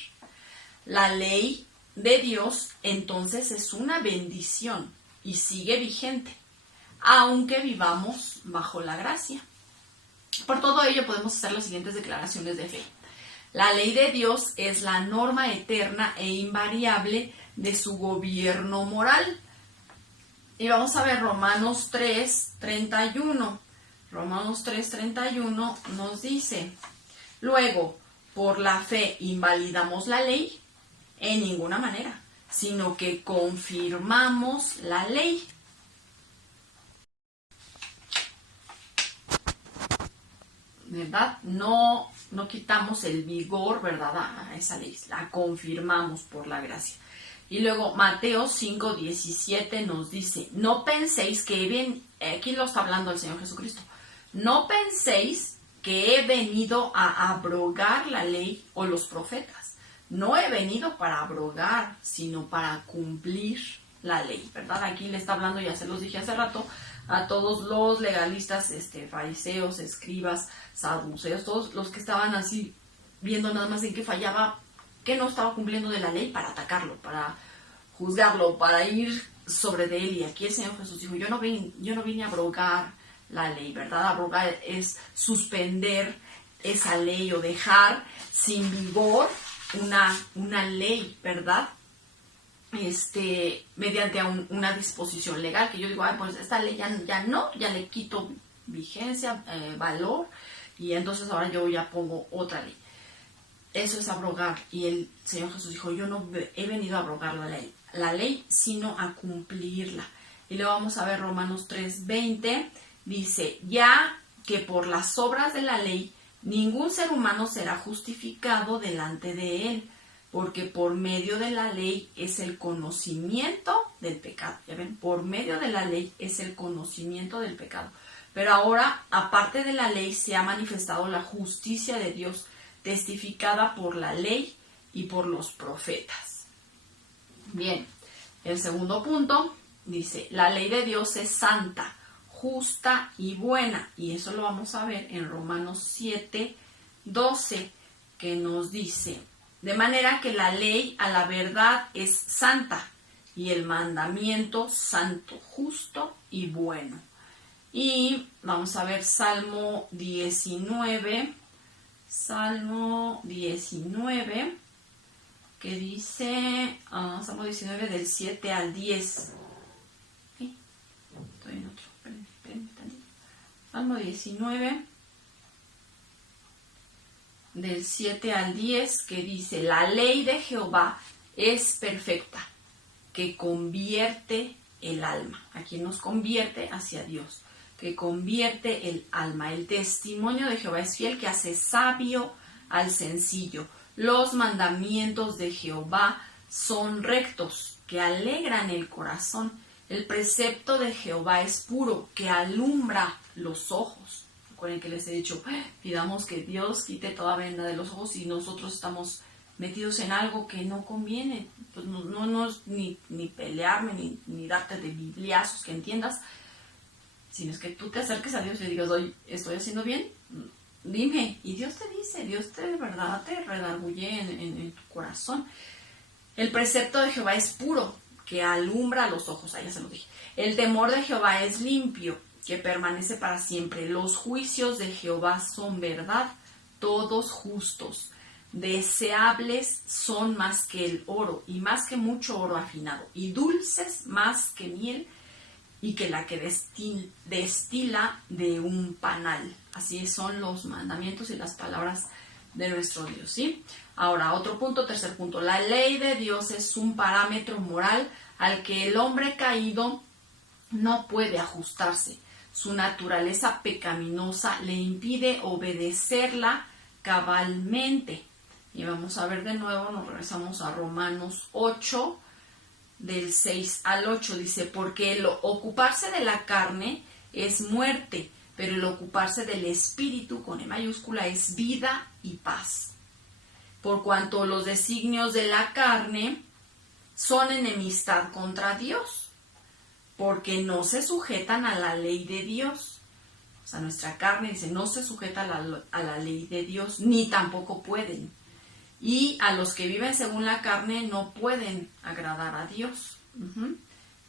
La ley de Dios entonces es una bendición y sigue vigente, aunque vivamos bajo la gracia. Por todo ello podemos hacer las siguientes declaraciones de fe. La ley de Dios es la norma eterna e invariable de su gobierno moral. Y vamos a ver Romanos 3:31. Romanos 3:31 nos dice: luego, ¿por la fe invalidamos la ley? En ninguna manera, sino que confirmamos la ley. ¿Verdad? No quitamos el vigor, ¿verdad?, a esa ley, la confirmamos por la gracia. Y luego Mateo 5:17 nos dice: no penséis que aquí lo está hablando el Señor Jesucristo, no penséis que he venido a abrogar la ley o los profetas. No he venido para abrogar, sino para cumplir la ley, ¿verdad? Aquí le está hablando, ya se los dije hace rato, a todos los legalistas, fariseos, escribas, saduceos, todos los que estaban así viendo nada más en qué fallaba, que no estaba cumpliendo de la ley, para atacarlo, para juzgarlo, para ir sobre de él. Y aquí el Señor Jesús dijo: yo no vine a abrogar la ley, ¿verdad? Abrogar es suspender esa ley o dejar sin vigor una ley, ¿verdad? Mediante una disposición legal, que yo digo: pues esta ley ya le quito vigencia, valor, y entonces ahora yo ya pongo otra ley. Eso es abrogar. Y el Señor Jesús dijo: yo no he venido a abrogar la ley, sino a cumplirla. Y luego vamos a ver Romanos 3:20, dice: ya que por las obras de la ley ningún ser humano será justificado delante de él, porque por medio de la ley es el conocimiento del pecado. Ya ven, por medio de la ley es el conocimiento del pecado. Pero ahora, aparte de la ley, se ha manifestado la justicia de Dios, testificada por la ley y por los profetas. Bien, el segundo punto dice: la ley de Dios es santa, justa y buena. Y eso lo vamos a ver en Romanos 7:12, que nos dice: de manera que la ley a la verdad es santa, y el mandamiento santo, justo y bueno. Y vamos a ver Salmo 19, que dice, Salmo 19 del 7 al 10. ¿Sí? Estoy en otro, espérenme tantito. Salmo 19 del 7 al 10, que dice: la ley de Jehová es perfecta, que convierte el alma. Aquí nos convierte hacia Dios, que convierte el alma. El testimonio de Jehová es fiel, que hace sabio al sencillo. Los mandamientos de Jehová son rectos, que alegran el corazón. El precepto de Jehová es puro, que alumbra los ojos. Recuerden que les he dicho: pidamos que Dios quite toda venda de los ojos, y nosotros estamos metidos en algo que no conviene. Pues no es ni pelearme, ni darte de bibliazos, que entiendas, sino es que tú te acerques a Dios y le digas: oye, ¿estoy haciendo bien? Dime. Y Dios te dice, Dios de verdad te redarguye en tu corazón. El precepto de Jehová es puro, que alumbra los ojos. Ahí ya se lo dije. El temor de Jehová es limpio, que permanece para siempre. Los juicios de Jehová son verdad, todos justos. Deseables son más que el oro, y más que mucho oro afinado, y dulces más que miel, y que la que destila de un panal. Así son los mandamientos y las palabras de nuestro Dios, ¿sí? Ahora, otro punto, tercer punto. La ley de Dios es un parámetro moral al que el hombre caído no puede ajustarse. Su naturaleza pecaminosa le impide obedecerla cabalmente. Y vamos a ver de nuevo, nos regresamos a Romanos 8, del 6 al 8. Dice, porque el ocuparse de la carne es muerte, pero el ocuparse del espíritu, con E mayúscula, es vida y paz. Por cuanto los designios de la carne son enemistad contra Dios, porque no se sujetan a la ley de Dios. O sea, nuestra carne, dice, no se sujeta a la ley de Dios, ni tampoco pueden. Y a los que viven según la carne no pueden agradar a Dios.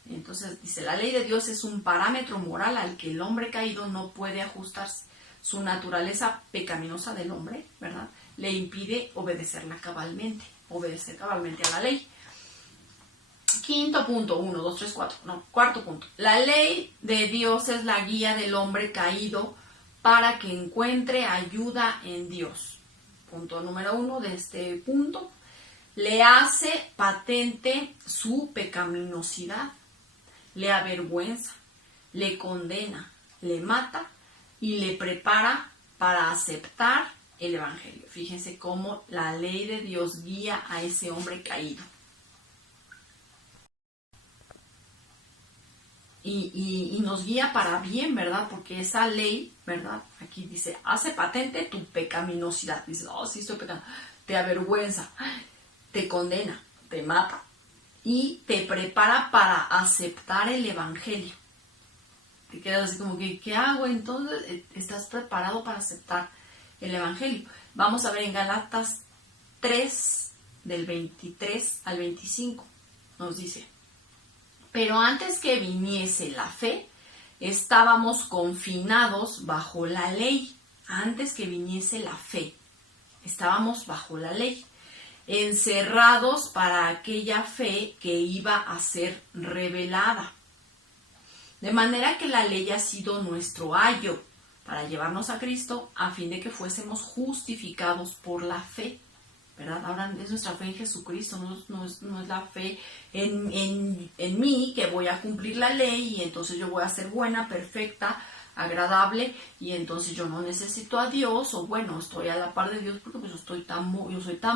Entonces, dice, la ley de Dios es un parámetro moral al que el hombre caído no puede ajustarse. Su naturaleza pecaminosa del hombre, ¿verdad?, le impide obedecer cabalmente a la ley. Quinto punto, 1, 2, 3, 4, no, cuarto punto. La ley de Dios es la guía del hombre caído para que encuentre ayuda en Dios. Punto número 1 de este punto. Le hace patente su pecaminosidad, le avergüenza, le condena, le mata y le prepara para aceptar el Evangelio. Fíjense cómo la ley de Dios guía a ese hombre caído. Y nos guía para bien, ¿verdad? Porque esa ley, ¿verdad? Aquí dice, hace patente tu pecaminosidad. Dice, oh, sí, estoy pecando. Te avergüenza, te condena, te mata y te prepara para aceptar el Evangelio. Te quedas así como que, ¿qué hago? Entonces, estás preparado para aceptar el Evangelio. Vamos a ver en Gálatas 3, del 23 al 25, nos dice, pero antes que viniese la fe, estábamos confinados bajo la ley. Antes que viniese la fe, estábamos bajo la ley, encerrados para aquella fe que iba a ser revelada. De manera que la ley ha sido nuestro ayo para llevarnos a Cristo a fin de que fuésemos justificados por la fe, ¿verdad? Ahora es nuestra fe en Jesucristo, no es la fe en mí, que voy a cumplir la ley y entonces yo voy a ser buena, perfecta, agradable y entonces yo no necesito a Dios, o bueno, estoy a la par de Dios porque pues yo soy tan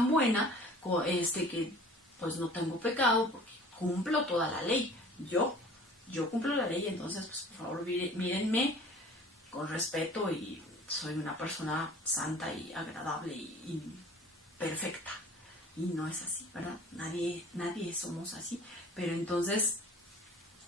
buena que pues no tengo pecado porque cumplo toda la ley. Yo cumplo la ley, entonces pues por favor mírenme con respeto y soy una persona santa y agradable y perfecta. Y no es así, ¿verdad? Nadie somos así. Pero entonces,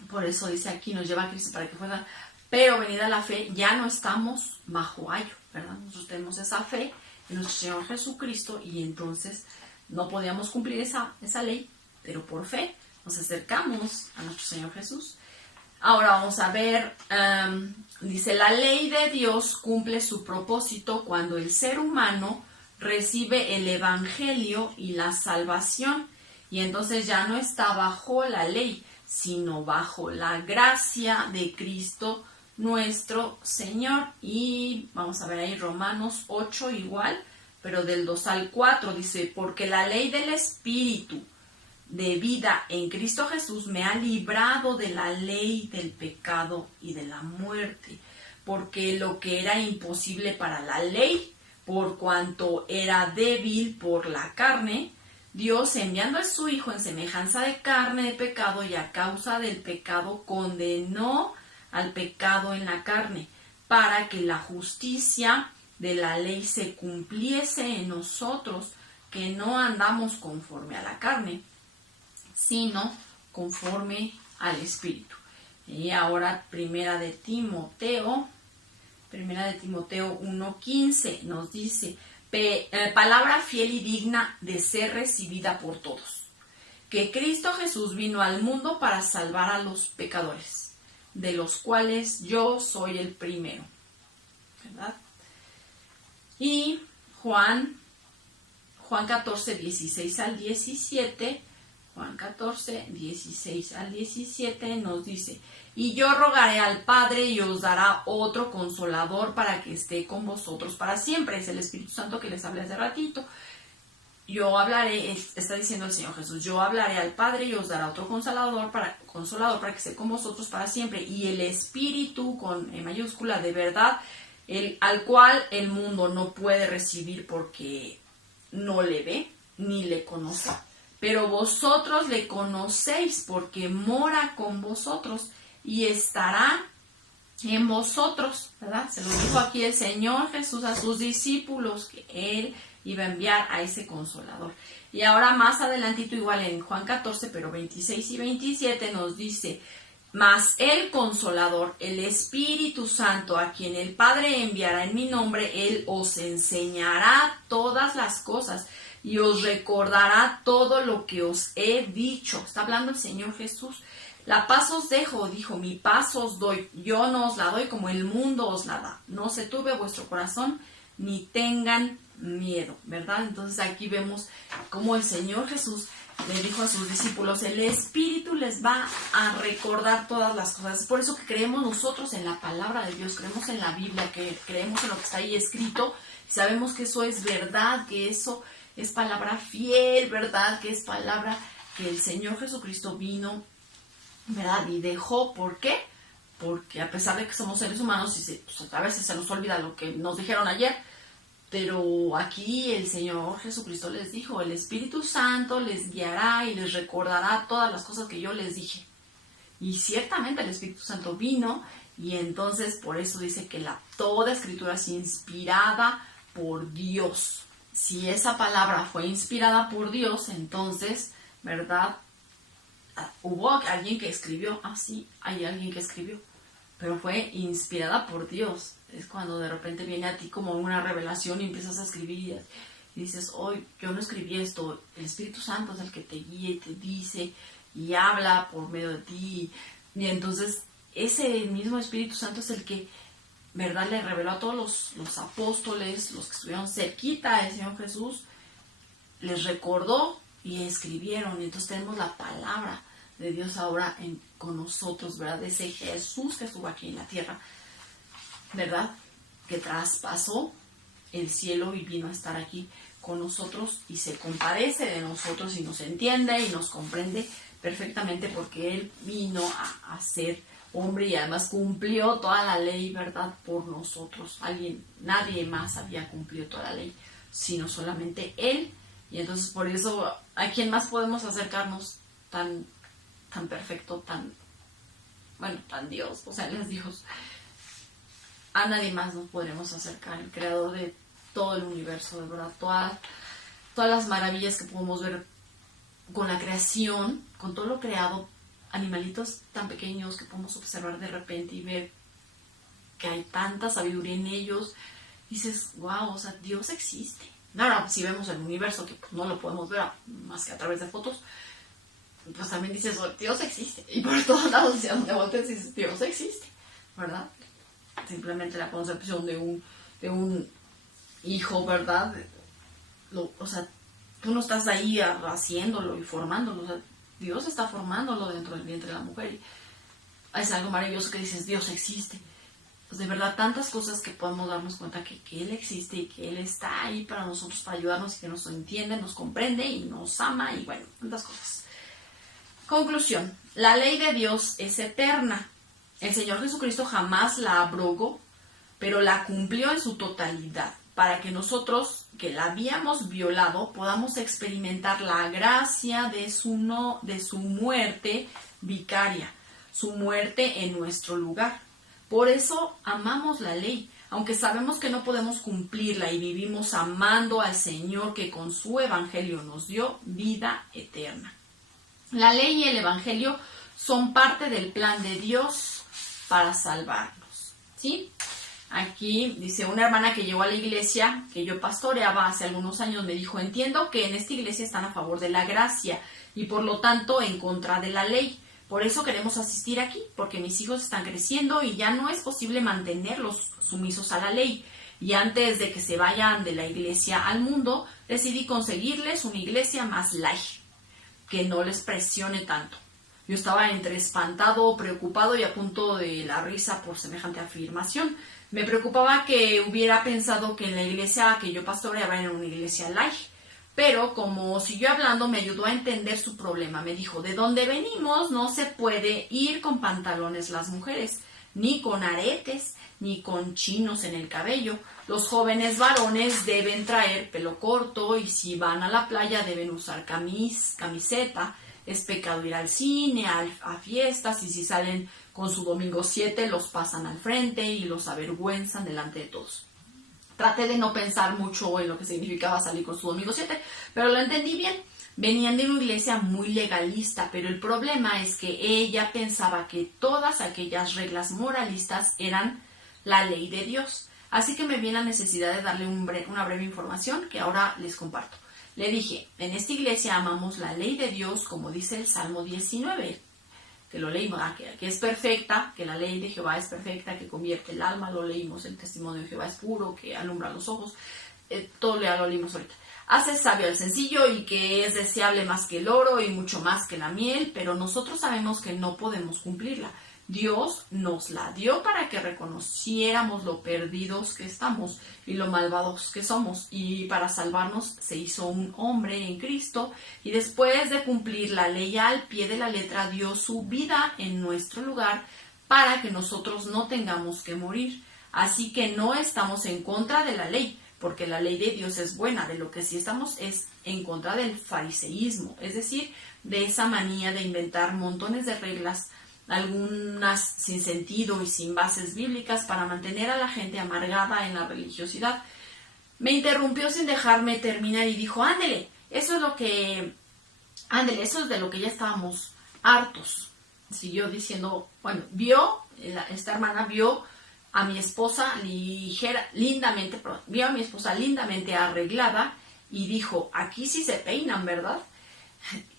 por eso dice aquí, nos lleva a Cristo para que fuera. Pero venida la fe, ya no estamos bajo ayo, ¿verdad? Nosotros tenemos esa fe en nuestro Señor Jesucristo y entonces no podíamos cumplir esa ley, pero por fe nos acercamos a nuestro Señor Jesús. Ahora vamos a ver, dice, la ley de Dios cumple su propósito cuando el ser humano recibe el Evangelio y la salvación, y entonces ya no está bajo la ley, sino bajo la gracia de Cristo nuestro Señor. Y vamos a ver ahí Romanos 8 igual, pero del 2 al 4 dice, porque la ley del Espíritu de vida en Cristo Jesús me ha librado de la ley del pecado y de la muerte, porque lo que era imposible para la ley, por cuanto era débil por la carne, Dios, enviando a su Hijo en semejanza de carne de pecado y a causa del pecado, condenó al pecado en la carne, para que la justicia de la ley se cumpliese en nosotros, que no andamos conforme a la carne, sino conforme al Espíritu. Y ahora Primera de Timoteo 1:15 nos dice, palabra fiel y digna de ser recibida por todos, que Cristo Jesús vino al mundo para salvar a los pecadores, de los cuales yo soy el primero, ¿verdad? Y Juan 14, 16 al 17 Juan 14, 16 al 17 nos dice: y yo rogaré al Padre y os dará otro consolador para que esté con vosotros para siempre. Es el Espíritu Santo que les hablé hace ratito. Yo hablaré, está diciendo el Señor Jesús, yo hablaré al Padre y os dará otro consolador para que esté con vosotros para siempre. Y el Espíritu, con E mayúscula, de verdad, al cual el mundo no puede recibir porque no le ve ni le conoce. Pero vosotros le conocéis porque mora con vosotros y estará en vosotros, ¿verdad? Se lo dijo aquí el Señor Jesús a sus discípulos, que Él iba a enviar a ese consolador. Y ahora más adelantito, igual en Juan 14, pero 26 y 27 nos dice: mas el consolador, el Espíritu Santo, a quien el Padre enviará en mi nombre, Él os enseñará todas las cosas y os recordará todo lo que os he dicho. Está hablando el Señor Jesús. La paz os dejo, dijo, mi paz os doy. Yo no os la doy como el mundo os la da. No se turbe vuestro corazón, ni tengan miedo, ¿verdad? Entonces aquí vemos cómo el Señor Jesús le dijo a sus discípulos: el Espíritu les va a recordar todas las cosas. Es por eso que creemos nosotros en la palabra de Dios, creemos en la Biblia, que creemos en lo que está ahí escrito. Sabemos que eso es verdad, que eso es palabra fiel, ¿verdad? Que es palabra que el Señor Jesucristo vino, ¿verdad? Y dejó. ¿Por qué? Porque a pesar de que somos seres humanos, y pues a veces se nos olvida lo que nos dijeron ayer, pero aquí el Señor Jesucristo les dijo: el Espíritu Santo les guiará y les recordará todas las cosas que yo les dije. Y ciertamente el Espíritu Santo vino, y entonces por eso dice que toda Escritura es inspirada por Dios. Si esa palabra fue inspirada por Dios, entonces, ¿verdad? Hubo alguien que escribió, sí, hay alguien que escribió, pero fue inspirada por Dios. Es cuando de repente viene a ti como una revelación y empiezas a escribir y dices: hoy yo no escribí esto, el Espíritu Santo es el que te guía y te dice y habla por medio de ti. Y entonces ese mismo Espíritu Santo es el que, ¿verdad?, le reveló a todos los apóstoles, los que estuvieron cerquita del Señor Jesús, les recordó y escribieron. Y entonces tenemos la palabra de Dios ahora con nosotros, ¿verdad? De ese Jesús que estuvo aquí en la tierra, ¿verdad? Que traspasó el cielo y vino a estar aquí con nosotros y se compadece de nosotros y nos entiende y nos comprende perfectamente, porque Él vino a ser hombre y además cumplió toda la ley, ¿verdad?, por nosotros. Nadie más había cumplido toda la ley, sino solamente Él. Y entonces por eso, ¿a quién más podemos acercarnos tan perfecto, tan Dios? O sea, Él es Dios. A nadie más nos podremos acercar, el creador de todo el universo, de verdad, todas las maravillas que podemos ver con la creación, con todo lo creado, animalitos tan pequeños que podemos observar de repente y ver que hay tanta sabiduría en ellos. Dices: wow, o sea, Dios existe. Ahora, si vemos el universo, que pues no lo podemos ver más que a través de fotos, pues también dices: oh, Dios existe. Y por todos lados, hacia donde volteas, dices: Dios existe, ¿verdad? Simplemente la concepción de un hijo, ¿verdad? O sea, tú no estás ahí haciéndolo y formándolo. O sea, Dios está formándolo dentro del vientre de la mujer. Y es algo maravilloso que dices: Dios existe. Pues de verdad, tantas cosas que podemos darnos cuenta que Él existe y que Él está ahí para nosotros, para ayudarnos, y que nos entiende, nos comprende y nos ama, y bueno, tantas cosas. Conclusión: la ley de Dios es eterna. El Señor Jesucristo jamás la abrogó, pero la cumplió en su totalidad, para que nosotros, que la habíamos violado, podamos experimentar la gracia de su muerte vicaria, su muerte en nuestro lugar. Por eso amamos la ley, aunque sabemos que no podemos cumplirla, y vivimos amando al Señor, que con su evangelio nos dio vida eterna. La ley y el evangelio son parte del plan de Dios para salvarnos, ¿sí? Aquí dice una hermana que llegó a la iglesia que yo pastoreaba hace algunos años, me dijo: entiendo que en esta iglesia están a favor de la gracia y por lo tanto en contra de la ley. Por eso queremos asistir aquí, porque mis hijos están creciendo y ya no es posible mantenerlos sumisos a la ley. Y antes de que se vayan de la iglesia al mundo, decidí conseguirles una iglesia más light. que no les presione tanto. Yo estaba entre espantado, preocupado y a punto de la risa por semejante afirmación. Me preocupaba que hubiera pensado que en la iglesia que yo pastoreaba era una iglesia light. Pero como siguió hablando, me ayudó a entender su problema. Me dijo, de donde venimos no se puede ir con pantalones las mujeres, ni con aretes, ni con chinos en el cabello. Los jóvenes varones deben traer pelo corto y si van a la playa deben usar camiseta. Es pecado ir al cine, a fiestas, y si salen con su domingo 7 los pasan al frente y los avergüenzan delante de todos. Traté de no pensar mucho en lo que significaba salir con su domingo 7, pero lo entendí bien. Venían de una iglesia muy legalista, pero el problema es que ella pensaba que todas aquellas reglas moralistas eran la ley de Dios. Así que me vi en la necesidad de darle una breve información que ahora les comparto. Le dije, en esta iglesia amamos la ley de Dios, como dice el Salmo 19, que lo leímos, que es perfecta, que la ley de Jehová es perfecta, que convierte el alma, lo leímos, el testimonio de Jehová es puro, que alumbra los ojos, todo lo leímos ahorita. Hace sabio al sencillo y que es deseable más que el oro y mucho más que la miel, pero nosotros sabemos que no podemos cumplirla. Dios nos la dio para que reconociéramos lo perdidos que estamos y lo malvados que somos, y para salvarnos se hizo un hombre en Cristo, y después de cumplir la ley al pie de la letra dio su vida en nuestro lugar para que nosotros no tengamos que morir. Así que no estamos en contra de la ley, porque la ley de Dios es buena. De lo que sí estamos es en contra del fariseísmo, es decir, de esa manía de inventar montones de reglas, algunas sin sentido y sin bases bíblicas, para mantener a la gente amargada en la religiosidad. Me interrumpió sin dejarme terminar y dijo, ándele, eso es de lo que ya estábamos hartos. Siguió diciendo, bueno, esta hermana vio a mi esposa lindamente arreglada y dijo, aquí sí se peinan, ¿verdad?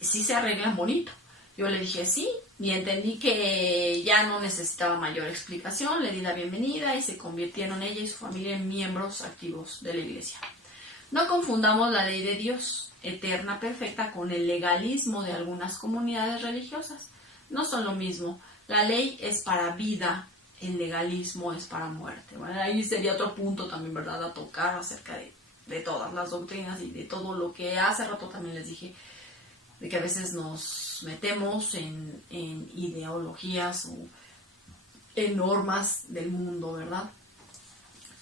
Sí se arreglan bonito. Yo le dije sí, y entendí que ya no necesitaba mayor explicación. Le di la bienvenida y se convirtieron ella y su familia en miembros activos de la iglesia. No confundamos la ley de Dios, eterna, perfecta, con el legalismo de algunas comunidades religiosas. No son lo mismo. La ley es para vida, el legalismo es para muerte. Bueno, ahí sería otro punto también, ¿verdad?, a tocar acerca de todas las doctrinas y de todo lo que hace rato también les dije, de que a veces nos metemos en ideologías o en normas del mundo, ¿verdad?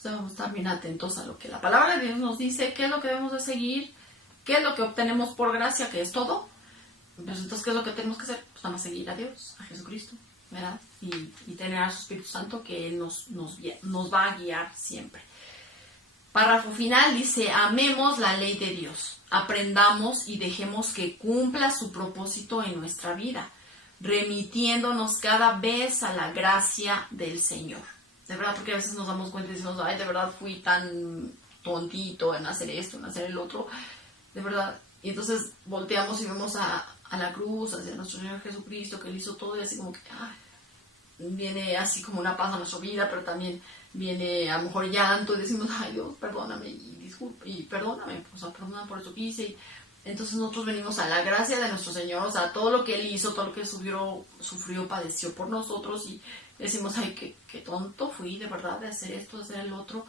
Debemos estar bien atentos a lo que la palabra de Dios nos dice, qué es lo que debemos de seguir, qué es lo que obtenemos por gracia, que es todo. Pues entonces, ¿qué es lo que tenemos que hacer? Pues nada más seguir a Dios, a Jesucristo, ¿verdad? Y tener a su Espíritu Santo, que Él nos va a guiar siempre. Párrafo final dice, amemos la ley de Dios, aprendamos y dejemos que cumpla su propósito en nuestra vida, remitiéndonos cada vez a la gracia del Señor. De verdad, porque a veces nos damos cuenta y decimos, ay, de verdad fui tan tontito en hacer esto, en hacer el otro, de verdad. Y entonces volteamos y vemos a la cruz, hacia nuestro Señor Jesucristo, que Él hizo todo, y así como que viene así como una paz a nuestra vida, pero también viene a lo mejor llanto y decimos, ay Dios, perdóname y disculpe, y perdóname, o sea, perdóname por eso que hice. Y entonces nosotros venimos a la gracia de nuestro Señor, o sea, todo lo que Él hizo, todo lo que Él sufrió, padeció por nosotros, y decimos, ay, qué tonto fui, de verdad, de hacer esto, de hacer el otro.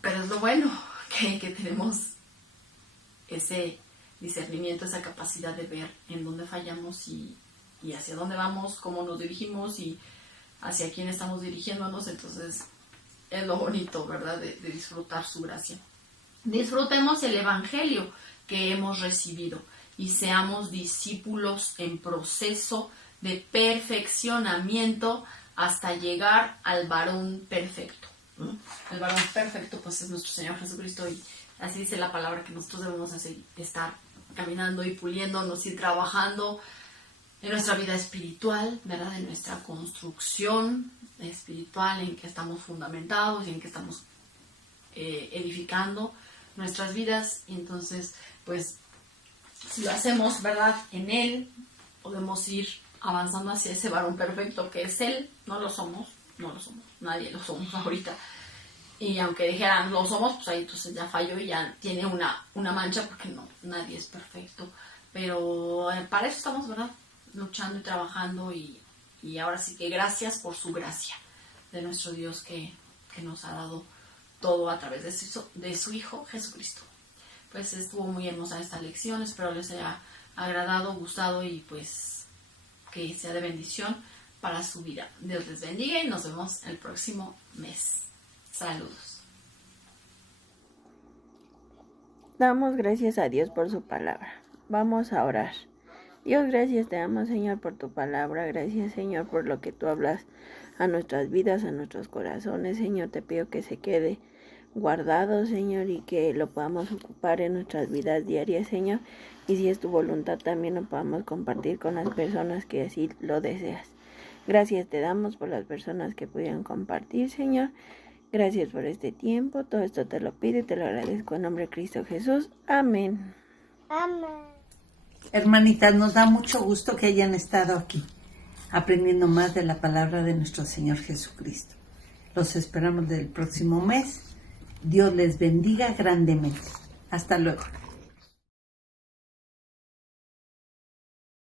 Pero es lo bueno, que tenemos ese discernimiento, esa capacidad de ver en dónde fallamos y hacia dónde vamos, cómo nos dirigimos y hacia quién estamos dirigiéndonos. Entonces es lo bonito, ¿verdad?, de disfrutar su gracia. Disfrutemos el Evangelio que hemos recibido y seamos discípulos en proceso de perfeccionamiento hasta llegar al varón perfecto. El varón perfecto pues es nuestro Señor Jesucristo, y así dice la palabra que nosotros debemos estar caminando y puliéndonos y trabajando en nuestra vida espiritual, ¿verdad?, en nuestra construcción espiritual, en que estamos fundamentados y en que estamos edificando nuestras vidas. Y entonces, pues, si lo hacemos, ¿verdad?, en Él, podemos ir avanzando hacia ese varón perfecto que es Él. No lo somos, nadie lo somos ahorita. Y aunque dijeran lo somos, pues ahí entonces ya falló y ya tiene una mancha, porque no, nadie es perfecto. Pero para eso estamos, ¿verdad? Luchando y trabajando y ahora sí que gracias por su gracia de nuestro Dios que nos ha dado todo a través de su Hijo Jesucristo. Pues estuvo muy hermosa esta lección, espero les haya agradado, gustado y pues que sea de bendición para su vida. Dios les bendiga y nos vemos el próximo mes. Saludos. Damos gracias a Dios por su palabra. Vamos a orar. Dios, gracias te damos, Señor, por tu palabra. Gracias, Señor, por lo que tú hablas a nuestras vidas, a nuestros corazones. Señor, te pido que se quede guardado, Señor, y que lo podamos ocupar en nuestras vidas diarias, Señor. Y si es tu voluntad, también lo podamos compartir con las personas que así lo deseas. Gracias te damos por las personas que pudieran compartir, Señor. Gracias por este tiempo. Todo esto te lo pido y te lo agradezco en nombre de Cristo Jesús. Amén. Amén. Hermanitas, nos da mucho gusto que hayan estado aquí, aprendiendo más de la palabra de nuestro Señor Jesucristo. Los esperamos del próximo mes. Dios les bendiga grandemente. Hasta luego.